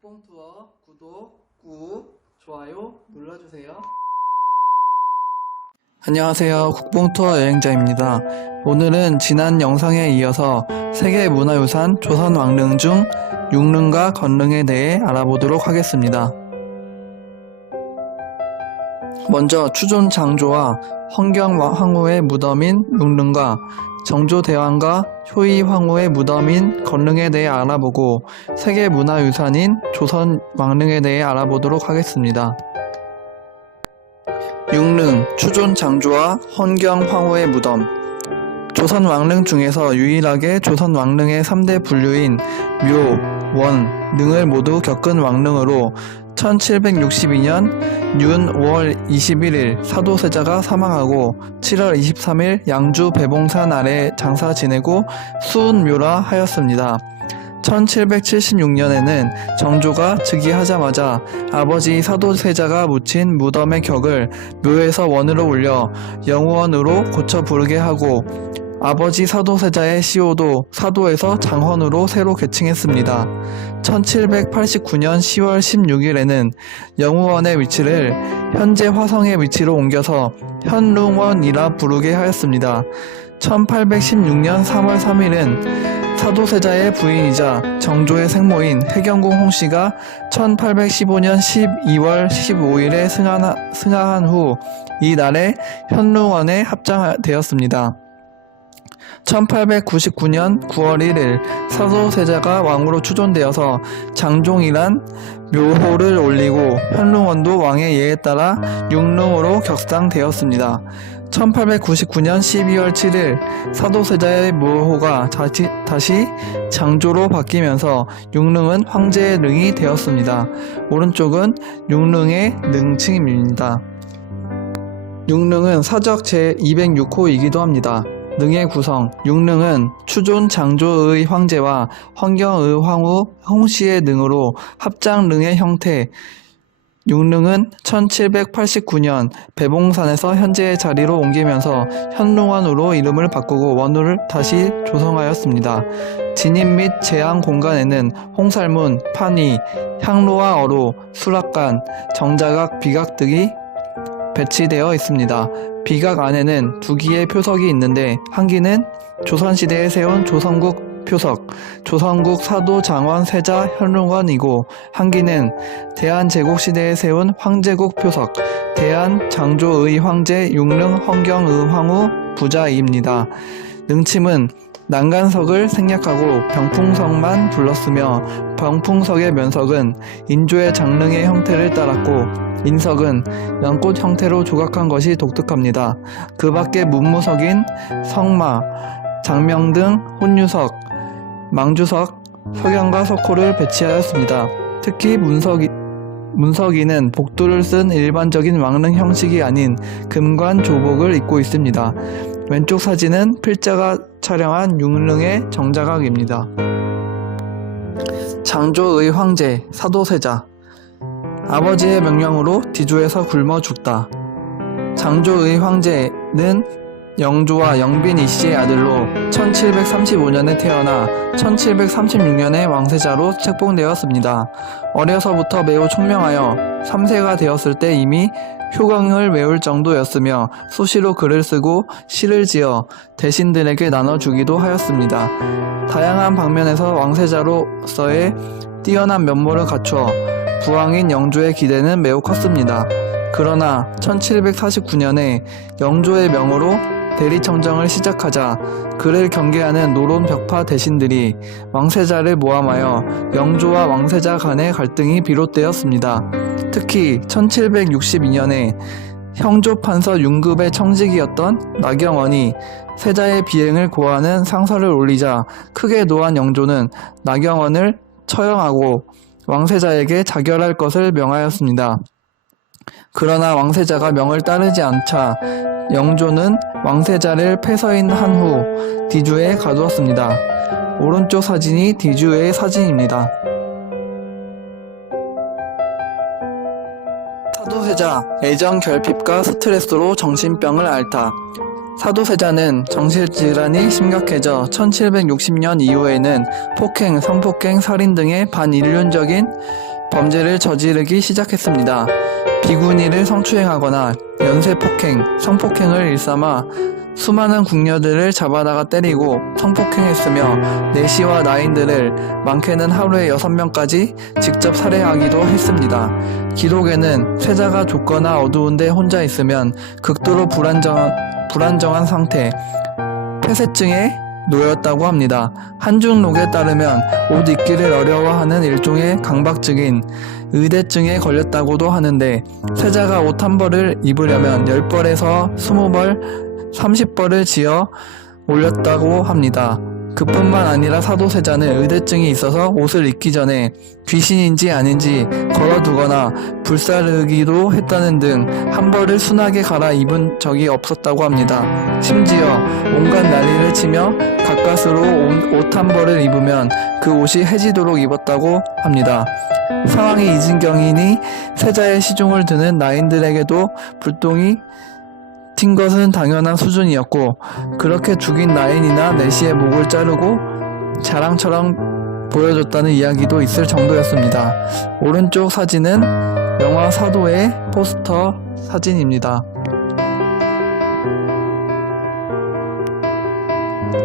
국뽕투어 구독, 꾹, 좋아요 눌러주세요. 안녕하세요. 국뽕투어 여행자입니다. 오늘은 지난 영상에 이어서 세계문화유산 조선왕릉 중 융릉과 건릉에 대해 알아보도록 하겠습니다. 먼저 추존 장조와 헌경 황후의 무덤인 융릉과 정조대왕과 효의 황후의 무덤인 건릉에 대해 알아보고 세계문화유산인 조선왕릉에 대해 알아보도록 하겠습니다. 융릉, 추존 장조와 헌경 황후의 무덤. 조선 왕릉 중에서 유일하게 조선 왕릉의 3대 분류인 묘, 원, 능을 모두 겪은 왕릉으로 1762년 윤 5월 21일 사도세자가 사망하고 7월 23일 양주 배봉산 아래 장사 지내고 수운묘라 하였습니다. 1776년에는 정조가 즉위하자마자 아버지 사도세자가 묻힌 무덤의 격을 묘에서 원으로 올려 영우원으로 고쳐 부르게 하고 아버지 사도세자의 시호도 사도에서 장헌으로 새로 개칭했습니다. 1789년 10월 16일에는 영우원의 위치를 현재 화성의 위치로 옮겨서 현릉원이라 부르게 하였습니다. 1816년 3월 3일은 사도세자의 부인이자 정조의 생모인 해경궁 홍씨가 1815년 12월 15일에 승하한 후 이날에 현릉원에 합장되었습니다. 1899년 9월 1일 사도세자가 왕으로 추존되어서 장종이란 묘호를 올리고 현릉원도 왕의 예에 따라 융릉으로 격상되었습니다. 1899년 12월 7일 사도세자의 묘호가 다시 장조로 바뀌면서 융릉은 황제의 릉이 되었습니다. 오른쪽은 융릉의 능칭입니다. 융릉은 사적 제206호이기도 합니다. 능의 구성, 융릉은 추존 장조의 황제와 헌경의 황후 홍씨의 능으로 합장 릉의 형태. 융릉은 1789년 배봉산에서 현재의 자리로 옮기면서 현릉원으로 이름을 바꾸고 원호를 다시 조성하였습니다. 진입 및 제한 공간에는 홍살문, 판이, 향로와 어로, 수락관, 정자각, 비각 등이 배치되어 있습니다. 비각 안에는 두 기의 표석이 있는데 한 기는 조선시대에 세운 조선국 표석, 조선국 사도 장원 세자 현릉원이고 한 기는 대한제국시대에 세운 황제국 표석, 대한장조의 황제 융릉 헌경의 황후 부자입니다. 능침은 난간석을 생략하고 병풍석만 불렀으며 병풍석의 면석은 인조의 장릉의 형태를 따랐고 인석은 연꽃 형태로 조각한 것이 독특합니다. 그 밖에 문무석인 성마, 장명 등 혼유석, 망주석, 석양과 석호를 배치하였습니다. 특히 문석이는 복도를 쓴 일반적인 왕릉 형식이 아닌 금관 조복을 입고 있습니다. 왼쪽 사진은 필자가 촬영한 융릉의 정자각입니다. 장조의 황제, 사도세자. 아버지의 명령으로 디조에서 굶어 죽다. 장조의 황제는 영조와 영빈 이씨의 아들로 1735년에 태어나 1736년에 왕세자로 책봉되었습니다. 어려서부터 매우 총명하여 3세가 되었을 때 이미 효강을 외울 정도였으며 수시로 글을 쓰고 시를 지어 대신들에게 나눠주기도 하였습니다. 다양한 방면에서 왕세자로서의 뛰어난 면모를 갖추어 부왕인 영조의 기대는 매우 컸습니다. 그러나 1749년에 영조의 명으로 대리청정을 시작하자 그를 경계하는 노론 벽파 대신들이 왕세자를 모함하여 영조와 왕세자 간의 갈등이 비롯되었습니다. 특히 1762년에 형조판서 윤급의 청직이었던 나경원이 세자의 비행을 고하는 상서를 올리자 크게 노한 영조는 나경원을 처형하고 왕세자에게 자결할 것을 명하였습니다. 그러나 왕세자가 명을 따르지 않자 영조는 왕세자를 폐서인한 후 디주에 가두었습니다. 오른쪽 사진이 디주의 사진입니다. 사도세자, 애정 결핍과 스트레스로 정신병을 앓다. 사도세자는 정신질환이 심각해져 1760년 이후에는 폭행, 성폭행, 살인 등의 반인륜적인 범죄를 저지르기 시작했습니다. 비구니를 성추행하거나 연쇄폭행, 성폭행을 일삼아 수많은 궁녀들을 잡아다가 때리고 성폭행했으며 내시와 나인들을 많게는 하루에 6명까지 직접 살해하기도 했습니다. 기록에는 세자가 좁거나 어두운데 혼자 있으면 극도로 불안정한 상태, 폐쇄증에 놓였다고 합니다. 한중록에 따르면 옷 입기를 어려워하는 일종의 강박증인 의대증에 걸렸다고도 하는데 세자가 옷 한 벌을 입으려면 10벌에서 20벌, 30벌을 지어 올렸다고 합니다. 그뿐만 아니라 사도세자는 의대증이 있어서 옷을 입기 전에 귀신인지 아닌지 걸어두거나 불사르기도 했다는 등 한 벌을 순하게 갈아 입은 적이 없었다고 합니다. 심지어 온갖 난리를 치며 가까스로 옷 한 벌을 입으면 그 옷이 해지도록 입었다고 합니다. 상황이 잊은 경이니 세자의 시중을 드는 나인들에게도 불똥이 튄 것은 당연한 수준이었고 그렇게 죽인 나인이나 내시의 목을 자르고 자랑처럼 보여줬다는 이야기도 있을 정도였습니다. 오른쪽 사진은 영화 사도의 포스터 사진입니다.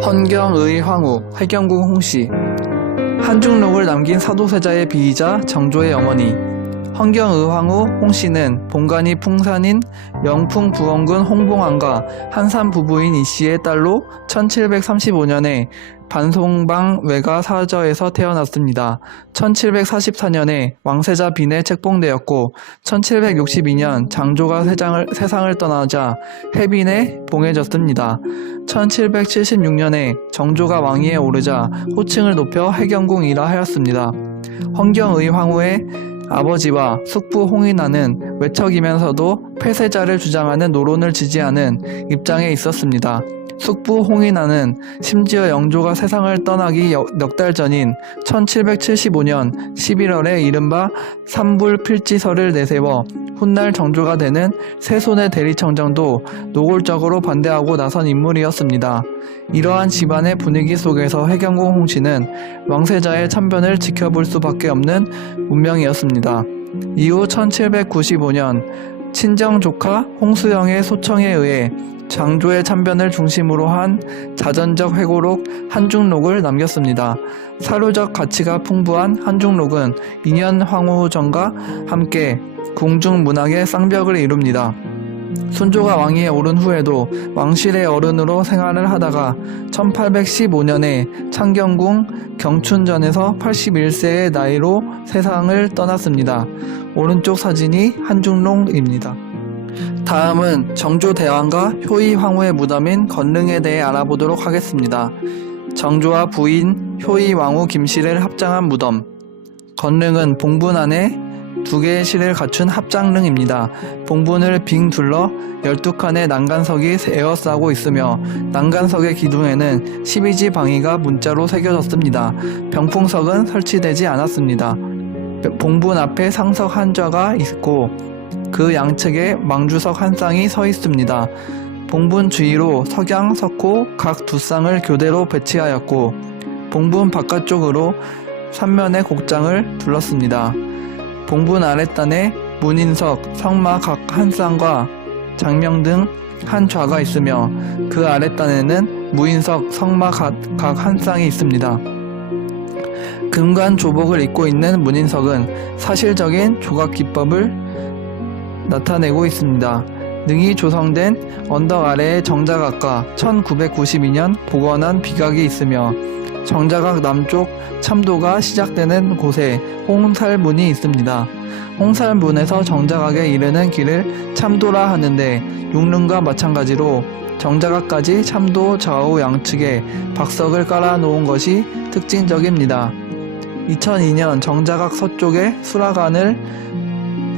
헌경의 황후 해경궁 홍씨, 한중록을 남긴 사도세자의 비이자 정조의 어머니 헌경의 황후 홍씨는 본관이 풍산인 영풍부원군 홍봉안과 한산 부부인 이씨의 딸로 1735년에 반송방 외가 사저에서 태어났습니다. 1744년에 왕세자 빈에 책봉되었고 1762년 장조가 세상을 떠나자 해빈에 봉해졌습니다. 1776년에 정조가 왕위에 오르자 호칭을 높여 해경궁이라 하였습니다. 헌경의 황후의 아버지와 숙부 홍인하는 외척이면서도 폐쇄자를 주장하는 노론을 지지하는 입장에 있었습니다. 숙부 홍인하는 심지어 영조가 세상을 떠나기 넉 달 전인 1775년 11월에 이른바 삼불필지설을 내세워 훗날 정조가 되는 세손의 대리청정도 노골적으로 반대하고 나선 인물이었습니다. 이러한 집안의 분위기 속에서 해경궁 홍씨는 왕세자의 참변을 지켜볼 수밖에 없는 운명이었습니다. 이후 1795년 친정 조카 홍수영의 소청에 의해 장조의 참변을 중심으로 한 자전적 회고록 한중록을 남겼습니다. 사료적 가치가 풍부한 한중록은 인현 황후전과 함께 궁중문학의 쌍벽을 이룹니다. 순조가 왕위에 오른 후에도 왕실의 어른으로 생활을 하다가 1815년에 창경궁 경춘전에서 81세의 나이로 세상을 떠났습니다. 오른쪽 사진이 한중록입니다. 다음은 정조대왕과 효의 황후의 무덤인 건릉에 대해 알아보도록 하겠습니다. 정조와 부인 효의 왕후 김씨를 합장한 무덤. 건릉은 봉분 안에 2개의 실을 갖춘 합장릉입니다. 봉분을 빙 둘러 12칸의 난간석이 에워싸고 있으며 난간석의 기둥에는 12지 방위가 문자로 새겨졌습니다. 병풍석은 설치되지 않았습니다. 봉분 앞에 상석 한 좌가 있고 그 양측에 망주석 한 쌍이 서 있습니다. 봉분 주위로 석양, 석호 각 2쌍을 교대로 배치하였고 봉분 바깥쪽으로 3면의 곡장을 둘렀습니다. 봉분 아랫단에 문인석, 성마 각 한 쌍과 장명 등 한 좌가 있으며 그 아랫단에는 무인석, 성마 각 한 쌍이 있습니다. 금관 조복을 입고 있는 문인석은 사실적인 조각 기법을 나타내고 있습니다. 능히 조성된 언덕 아래에 정자각과 1992년 복원한 비각이 있으며 정자각 남쪽 참도가 시작되는 곳에 홍살문이 있습니다. 홍살문에서 정자각에 이르는 길을 참도라 하는데 육릉과 마찬가지로 정자각까지 참도 좌우 양측에 박석을 깔아 놓은 것이 특징적입니다. 2002년 정자각 서쪽에 수라관을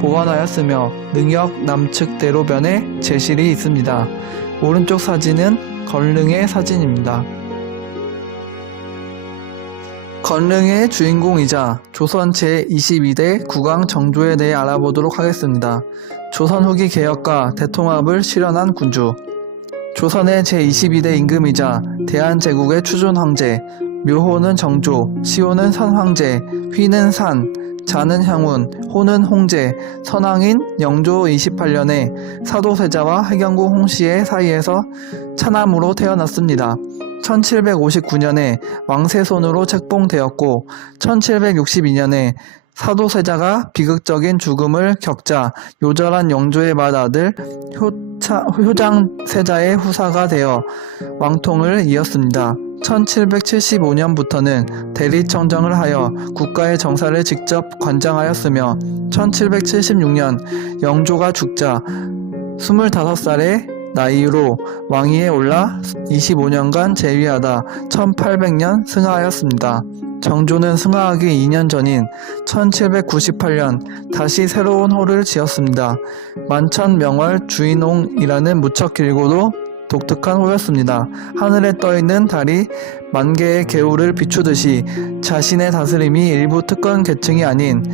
복원하였으며 능역 남측 대로변에 제실이 있습니다. 오른쪽 사진은 건릉의 사진입니다. 건릉의 주인공이자 조선 제22대 국왕 정조에 대해 알아보도록 하겠습니다. 조선 후기 개혁과 대통합을 실현한 군주. 조선의 제22대 임금이자 대한제국의 추존 황제, 묘호는 정조, 시호는 선황제, 휘는 산, 자는 향운, 호는 홍제, 선왕인 영조 28년에 사도세자와 해경궁 홍씨의 사이에서 차남으로 태어났습니다. 1759년에 왕세손으로 책봉되었고 1762년에 사도세자가 비극적인 죽음을 겪자 요절한 영조의 맏아들 효장세자의 후사가 되어 왕통을 이었습니다. 1775년부터는 대리청정을 하여 국가의 정사를 직접 관장하였으며 1776년 영조가 죽자 25살의 나이로 왕위에 올라 25년간 재위하다 1800년 승하하였습니다. 정조는 승하하기 2년 전인 1798년 다시 새로운 호를 지었습니다. 만천명월 주인홍이라는 무척 길고도 독특한 호였습니다. 하늘에 떠있는 달이 만 개의 개울을 비추듯이 자신의 다스림이 일부 특권 계층이 아닌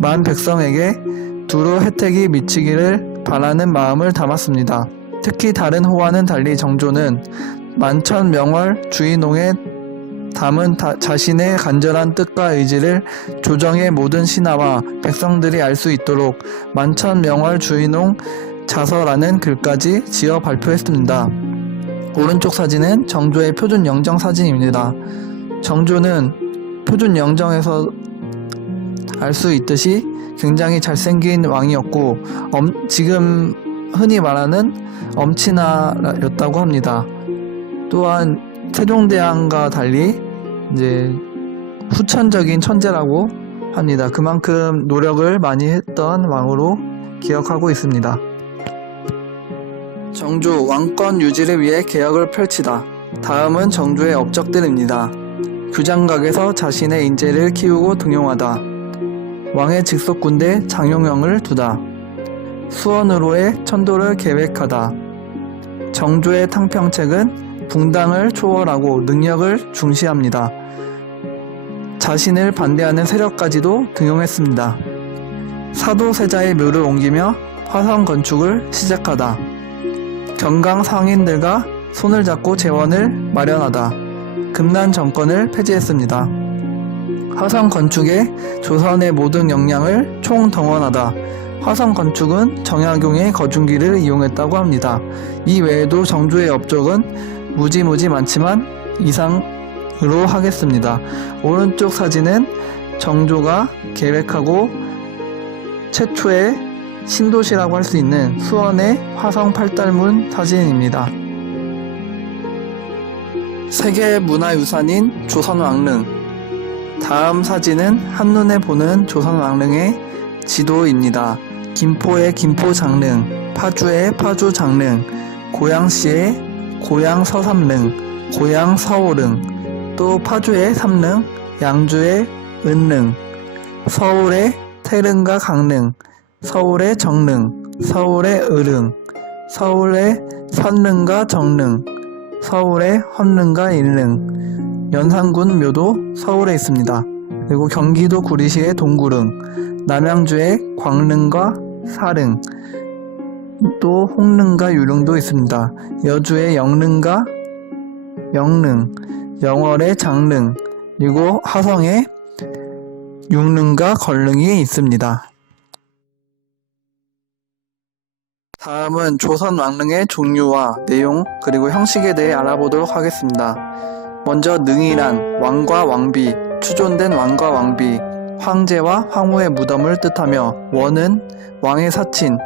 만 백성에게 두루 혜택이 미치기를 바라는 마음을 담았습니다. 특히 다른 호와는 달리 정조는 만천명월 주인홍에 담은 자신의 간절한 뜻과 의지를 조정의 모든 신하와 백성들이 알 수 있도록 만천명월 주인홍 자서라는 글까지 지어 발표했습니다. 오른쪽 사진은 정조의 표준 영정 사진입니다. 정조는 표준 영정에서 알 수 있듯이 굉장히 잘생긴 왕이었고 지금 흔히 말하는 엄친아였다고 합니다. 또한 세종대왕과 달리 이제 후천적인 천재라고 합니다. 그만큼 노력을 많이 했던 왕으로 기억하고 있습니다. 정조 왕권 유지를 위해 개혁을 펼치다. 다음은 정조의 업적들입니다. 규장각에서 자신의 인재를 키우고 등용하다. 왕의 직속군대 장용영을 두다. 수원으로의 천도를 계획하다. 정조의 탕평책은 붕당을 초월하고 능력을 중시합니다. 자신을 반대하는 세력까지도 등용했습니다. 사도세자의 묘를 옮기며 화성 건축을 시작하다. 경강 상인들과 손을 잡고 재원을 마련하다. 금난 정권을 폐지했습니다. 화성 건축에 조선의 모든 역량을 총동원하다. 화성 건축은 정약용의 거중기를 이용했다고 합니다. 이 외에도 정조의 업적은 무지무지 많지만 이상으로 하겠습니다. 오른쪽 사진은 정조가 계획하고 최초의 신도시라고 할 수 있는 수원의 화성 8달문 사진입니다. 세계문화유산인 조선왕릉. 다음 사진은 한눈에 보는 조선왕릉의 지도입니다. 김포의 김포장릉, 파주의 파주장릉, 고양시의 고양서삼릉, 고양서오릉, 또 파주의 삼릉, 양주의 은릉, 서울의 태릉과 강릉, 서울의 정릉, 서울의 을릉, 서울의 선릉과 정릉, 서울의 헌릉과 일릉, 연산군 묘도 서울에 있습니다. 그리고 경기도 구리시의 동구릉, 남양주의 광릉과 사릉, 또 홍릉과 유릉도 있습니다. 여주의 영릉과 영릉, 영월의 장릉, 그리고 화성의 육릉과 걸릉이 있습니다. 다음은 조선 왕릉의 종류와 내용 그리고 형식에 대해 알아보도록 하겠습니다. 먼저 능이란 왕과 왕비, 추존된 왕과 왕비, 황제와 황후의 무덤을 뜻하며 원은 왕의 사친,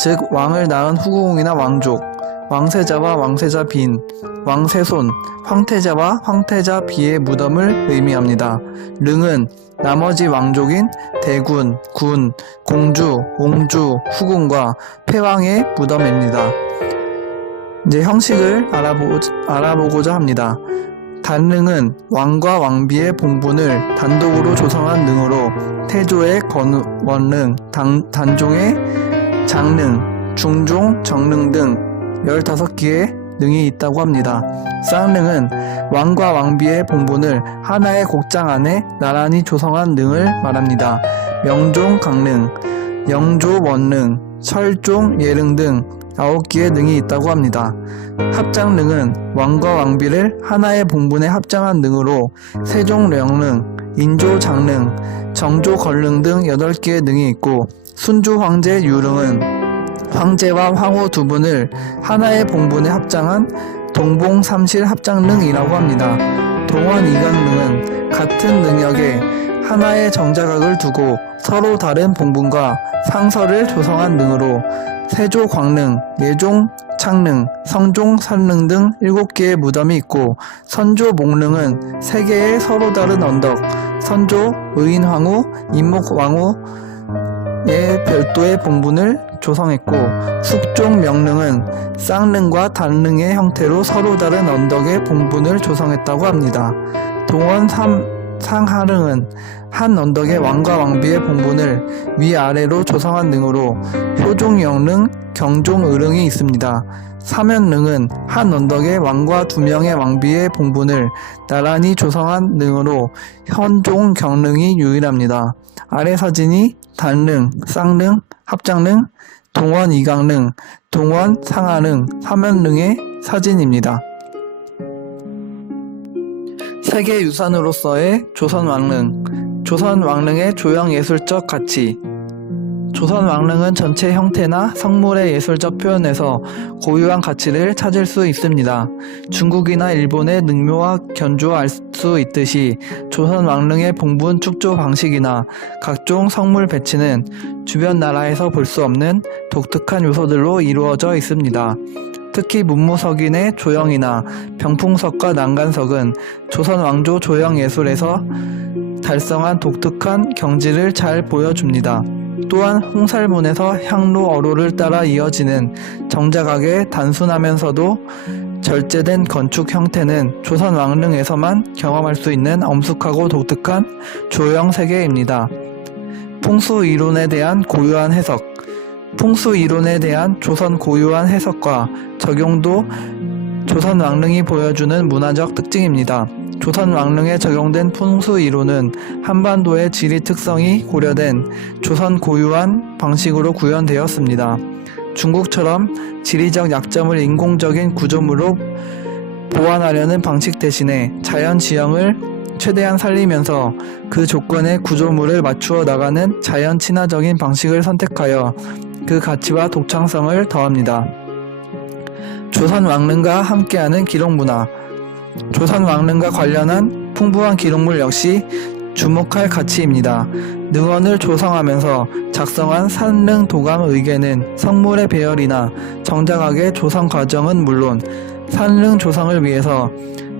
즉 왕을 낳은 후궁이나 왕족, 왕세자와 왕세자 빈, 왕세손, 황태자와 황태자 비의 무덤을 의미합니다. 릉은 나머지 왕족인 대군, 군, 공주, 옹주, 후궁과 패왕의 무덤입니다. 이제 형식을 알아보고자 합니다. 단릉은 왕과 왕비의 봉분을 단독으로 조성한 능으로 태조의 건원릉, 단종의 장릉, 중종, 정릉 등 15개의 능이 있다고 합니다. 쌍릉은 왕과 왕비의 봉분을 하나의 곡장 안에 나란히 조성한 능을 말합니다. 명종 강릉, 영조 원릉, 철종 예릉 등 9개의 능이 있다고 합니다. 합장능은 왕과 왕비를 하나의 봉분에 합장한 능으로 세종령능, 인조장능, 정조걸능 등 8개의 능이 있고, 순조황제 유릉은 황제와 황후 두 분을 하나의 봉분에 합장한 동봉삼실 합장능이라고 합니다. 동원이강능은 같은 능력에 하나의 정자각을 두고 서로 다른 봉분과 상서를 조성한 능으로 세조광능, 예종창능, 성종산능 등 7개의 무덤이 있고, 선조목능은 3개의 서로 다른 언덕, 선조, 의인황후, 임목왕후의 별도의 봉분을 조성했고, 숙종명능은 쌍능과 단능의 형태로 서로 다른 언덕의 봉분을 조성했다고 합니다. 동원상하릉은 한 언덕의 왕과 왕비의 봉분을 위아래로 조성한 능으로 효종영능, 경종의릉이 있습니다. 사면능은 한 언덕의 왕과 2명의 왕비의 봉분을 나란히 조성한 능으로 현종경능이 유일합니다. 아래 사진이 단능, 쌍능, 합장능, 동원이강능, 동원상하릉, 사면능의 사진입니다. 세계유산으로서의 조선왕릉. 조선왕릉의 조형예술적 가치. 조선왕릉은 전체 형태나 성물의 예술적 표현에서 고유한 가치를 찾을 수 있습니다. 중국이나 일본의 능묘와 견주어 알 수 있듯이 조선왕릉의 봉분 축조 방식이나 각종 성물 배치는 주변 나라에서 볼 수 없는 독특한 요소들로 이루어져 있습니다. 특히 문무석인의 조형이나 병풍석과 난간석은 조선 왕조 조형 예술에서 달성한 독특한 경지를 잘 보여줍니다. 또한 홍살문에서 향로 어로를 따라 이어지는 정자각의 단순하면서도 절제된 건축 형태는 조선 왕릉에서만 경험할 수 있는 엄숙하고 독특한 조형 세계입니다. 풍수 이론에 대한 고유한 해석. 풍수 이론에 대한 조선 고유한 해석과 적용도 조선 왕릉이 보여주는 문화적 특징입니다. 조선 왕릉에 적용된 풍수 이론은 한반도의 지리 특성이 고려된 조선 고유한 방식으로 구현되었습니다. 중국처럼 지리적 약점을 인공적인 구조물로 보완하려는 방식 대신에 자연 지형을 최대한 살리면서 그 조건에 구조물을 맞추어 나가는 자연 친화적인 방식을 선택하여 그 가치와 독창성을 더합니다. 조선 왕릉과 함께하는 기록문화. 조선 왕릉과 관련한 풍부한 기록물 역시 주목할 가치입니다. 능원을 조성하면서 작성한 산릉 도감 의궤는 성물의 배열이나 정자각의 조성 과정은 물론 산릉 조성을 위해서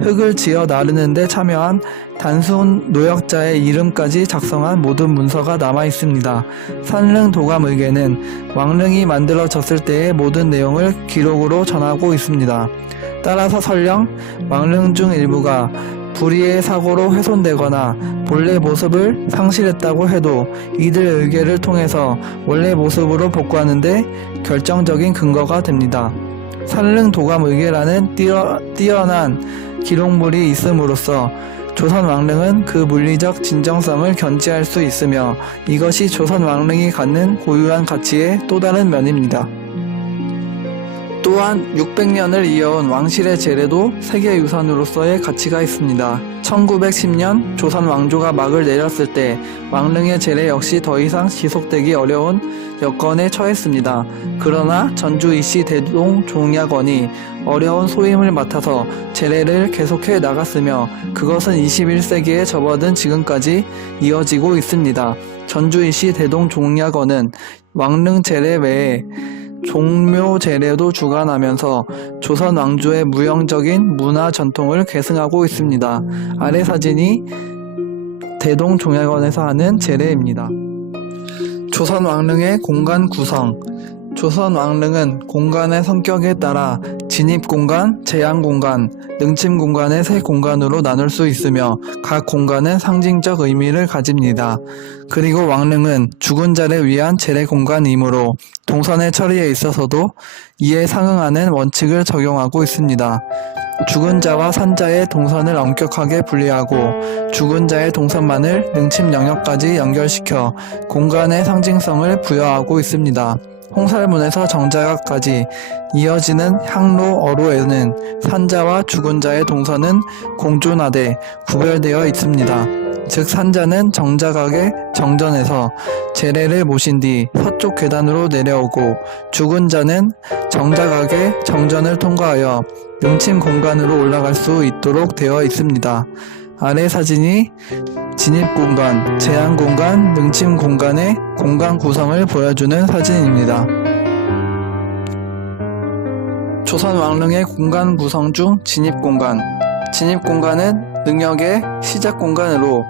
흙을 지어 나르는 데 참여한 단순 노역자의 이름까지 작성한 모든 문서가 남아 있습니다. 산릉 도감 의궤는 왕릉이 만들어졌을 때의 모든 내용을 기록으로 전하고 있습니다. 따라서 설령 왕릉 중 일부가 불의의 사고로 훼손되거나 본래 모습을 상실했다고 해도 이들 의궤를 통해서 원래 모습으로 복구하는 데 결정적인 근거가 됩니다. 산릉 도감 의궤라는 뛰어난 기록물이 있음으로써 조선 왕릉은 그 물리적 진정성을 견지할 수 있으며 이것이 조선 왕릉이 갖는 고유한 가치의 또 다른 면입니다. 또한 600년을 이어온 왕실의 제례도 세계유산으로서의 가치가 있습니다. 1910년 조선 왕조가 막을 내렸을 때 왕릉의 제례 역시 더 이상 지속되기 어려운 여건에 처했습니다. 그러나 전주 이씨 대동 종약원이 어려운 소임을 맡아서 제례를 계속해 나갔으며 그것은 21세기에 접어든 지금까지 이어지고 있습니다. 전주 이씨 대동 종약원은 왕릉 제례 외에 종묘 제례도 주관하면서 조선 왕조의 무형적인 문화 전통을 계승하고 있습니다. 아래 사진이 대동 종약원에서 하는 제례입니다. 조선 왕릉의 공간 구성. 조선 왕릉은 공간의 성격에 따라 진입 공간, 제한 공간, 능침 공간의 세 공간으로 나눌 수 있으며 각 공간은 상징적 의미를 가집니다. 그리고 왕릉은 죽은 자를 위한 제례 공간이므로 동선의 처리에 있어서도 이에 상응하는 원칙을 적용하고 있습니다. 죽은 자와 산자의 동선을 엄격하게 분리하고 죽은 자의 동선만을 능침 영역까지 연결시켜 공간의 상징성을 부여하고 있습니다. 홍살문에서 정자각까지 이어지는 향로어로에는 산자와 죽은 자의 동선은 공존하되 구별되어 있습니다. 즉 산자는 정자각의 정전에서 제례를 모신 뒤 서쪽 계단으로 내려오고 죽은 자는 정자각의 정전을 통과하여 능침 공간으로 올라갈 수 있도록 되어 있습니다. 아래 사진이 진입공간, 제한공간, 능침공간의 공간 구성을 보여주는 사진입니다. 조선 왕릉의 공간 구성 중 진입공간. 진입공간은 능력의 시작공간으로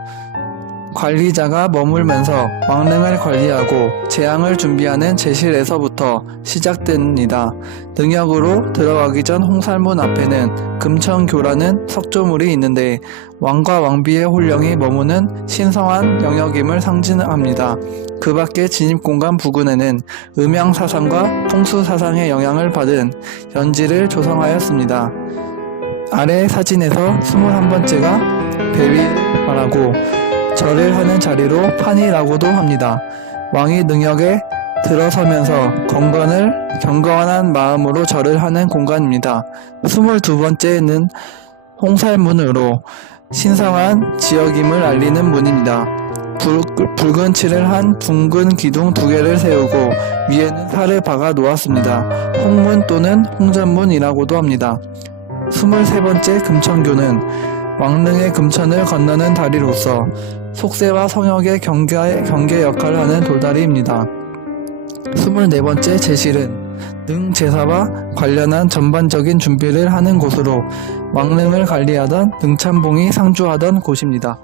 관리자가 머물면서 왕릉을 관리하고 재앙을 준비하는 제실에서부터 시작됩니다. 능력으로 들어가기 전 홍살문 앞에는 금천교라는 석조물이 있는데 왕과 왕비의 혼령이 머무는 신성한 영역임을 상징합니다. 그 밖에 진입공간 부근에는 음양사상과 풍수사상의 영향을 받은 연지를 조성하였습니다. 아래 사진에서 21번째가 배위라고 절을 하는 자리로 판이라고도 합니다. 왕이 능력에 들어서면서 경건한 마음으로 절을 하는 공간입니다. 22번째는 홍살문으로 신성한 지역임을 알리는 문입니다. 붉은 칠을 한 둥근 기둥 2개를 세우고 위에는 살을 박아 놓았습니다. 홍문 또는 홍전문이라고도 합니다. 23번째 금천교는 왕릉의 금천을 건너는 다리로서 속세와 성역의 경계 역할을 하는 돌다리입니다. 24번째 제실은 능제사와 관련한 전반적인 준비를 하는 곳으로 왕릉을 관리하던 능참봉이 상주하던 곳입니다.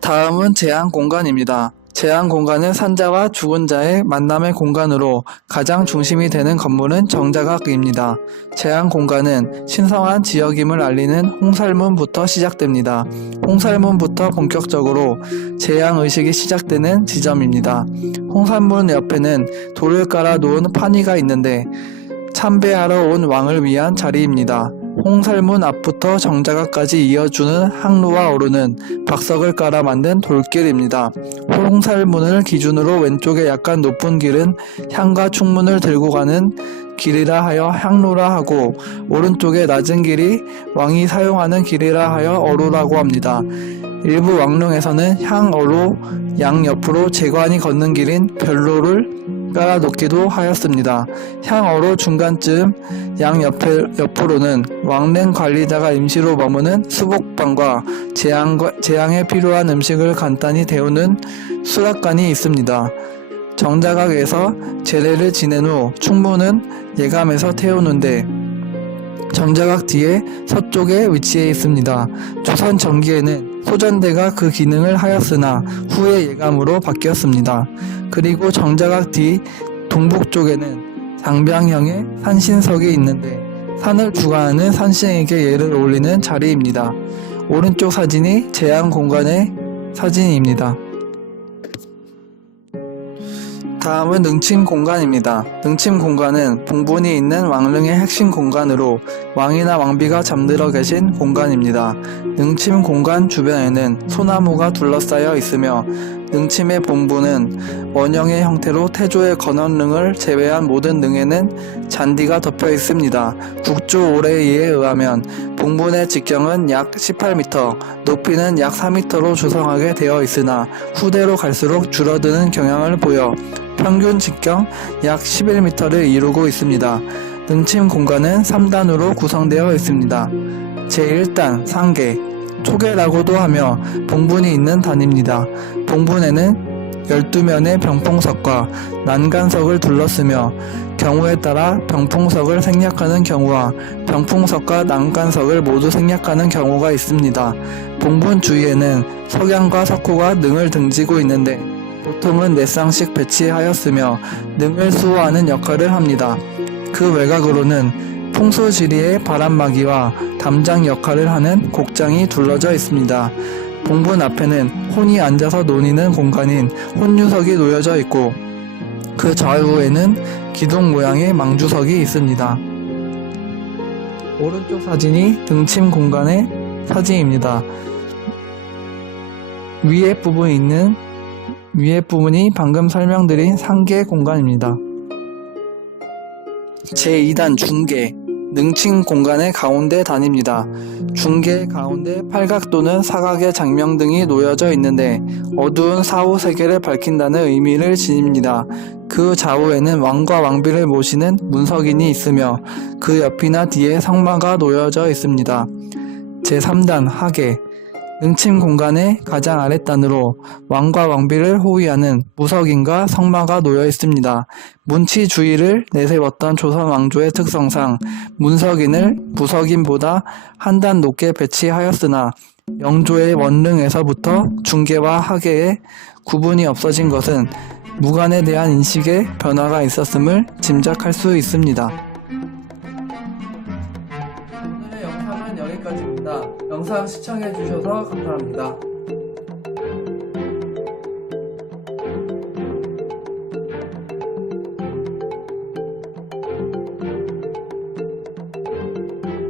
다음은 제한공간입니다. 제한공간은 산자와 죽은 자의 만남의 공간으로 가장 중심이 되는 건물은 정자각입니다. 제한공간은 신성한 지역임을 알리는 홍살문부터 시작됩니다. 홍살문부터 본격적으로 제한의식이 시작되는 지점입니다. 홍살문 옆에는 돌을 깔아 놓은 판이가 있는데 참배하러 온 왕을 위한 자리입니다. 홍살문 앞부터 정자각까지 이어주는 항로와 어루는 박석을 깔아 만든 돌길입니다. 홍살문을 기준으로 왼쪽에 약간 높은 길은 향과 충문을 들고 가는 길이라 하여 향로라 하고 오른쪽에 낮은 길이 왕이 사용하는 길이라 하여 어루라고 합니다. 일부 왕릉에서는 향어루 양옆으로 제관이 걷는 길인 별로를 깔아놓기도 하였습니다. 향어루 중간쯤 양옆으로는 왕릉 관리자가 임시로 머무는 수복방과 재앙에 필요한 음식을 간단히 데우는 수락관이 있습니다. 정자각에서 제례를 지낸 후 충문은 예감에서 태우는데 정자각 뒤에 서쪽에 위치해 있습니다. 조선 전기에는 소전대가 그 기능을 하였으나 후에 예감으로 바뀌었습니다. 그리고 정자각 뒤 동북쪽에는 장병형의 산신석이 있는데 산을 주관하는 산신에게 예를 올리는 자리입니다. 오른쪽 사진이 제한공간의 사진입니다. 다음은 능침공간입니다. 능침공간은 봉분이 있는 왕릉의 핵심 공간으로 왕이나 왕비가 잠들어 계신 공간입니다. 능침공간 주변에는 소나무가 둘러싸여 있으며 능침의 봉분은 원형의 형태로 태조의 건원릉을 제외한 모든 능에는 잔디가 덮여 있습니다. 국조 오레이에 의하면 봉분의 직경은 약 18m, 높이는 약 4m로 조성하게 되어 있으나 후대로 갈수록 줄어드는 경향을 보여 평균 직경 약 11m를 이루고 있습니다. 능침 공간은 3단으로 구성되어 있습니다. 제1단 상계, 초계라고도 하며 봉분이 있는 단입니다. 봉분에는 12면의 병풍석과 난간석을 둘렀으며 경우에 따라 병풍석을 생략하는 경우와 병풍석과 난간석을 모두 생략하는 경우가 있습니다. 봉분 주위에는 석양과 석호가 능을 등지고 있는데 보통은 4쌍씩 배치하였으며 능을 수호하는 역할을 합니다. 그 외곽으로는 풍수지리의 바람막이와 담장 역할을 하는 곡장이 둘러져 있습니다. 봉분 앞에는 혼이 앉아서 논이는 공간인 혼유석이 놓여져 있고 그 좌우에는 기둥 모양의 망주석이 있습니다. 오른쪽 사진이 능침 공간의 사진입니다. 위에 부분에 있는 위에 부분이 방금 설명드린 상계 공간입니다. 제2단 중계, 능침 공간의 가운데 단입니다. 중계 가운데 팔각 또는 사각의 장명등이 놓여져 있는데 어두운 사후 세계를 밝힌다는 의미를 지닙니다. 그 좌우에는 왕과 왕비를 모시는 문석인이 있으며 그 옆이나 뒤에 성마가 놓여져 있습니다. 제3단 하계, 능침 공간의 가장 아랫단으로 왕과 왕비를 호위하는 무석인과 성마가 놓여 있습니다. 문치 주의를 내세웠던 조선 왕조의 특성상 문석인을 무석인보다 한 단 높게 배치하였으나 영조의 원릉에서부터 중계와 하계의 구분이 없어진 것은 무관에 대한 인식에 변화가 있었음을 짐작할 수 있습니다. 오늘의 영상은 여기까지입니다. 영상 시청해주셔서 감사합니다.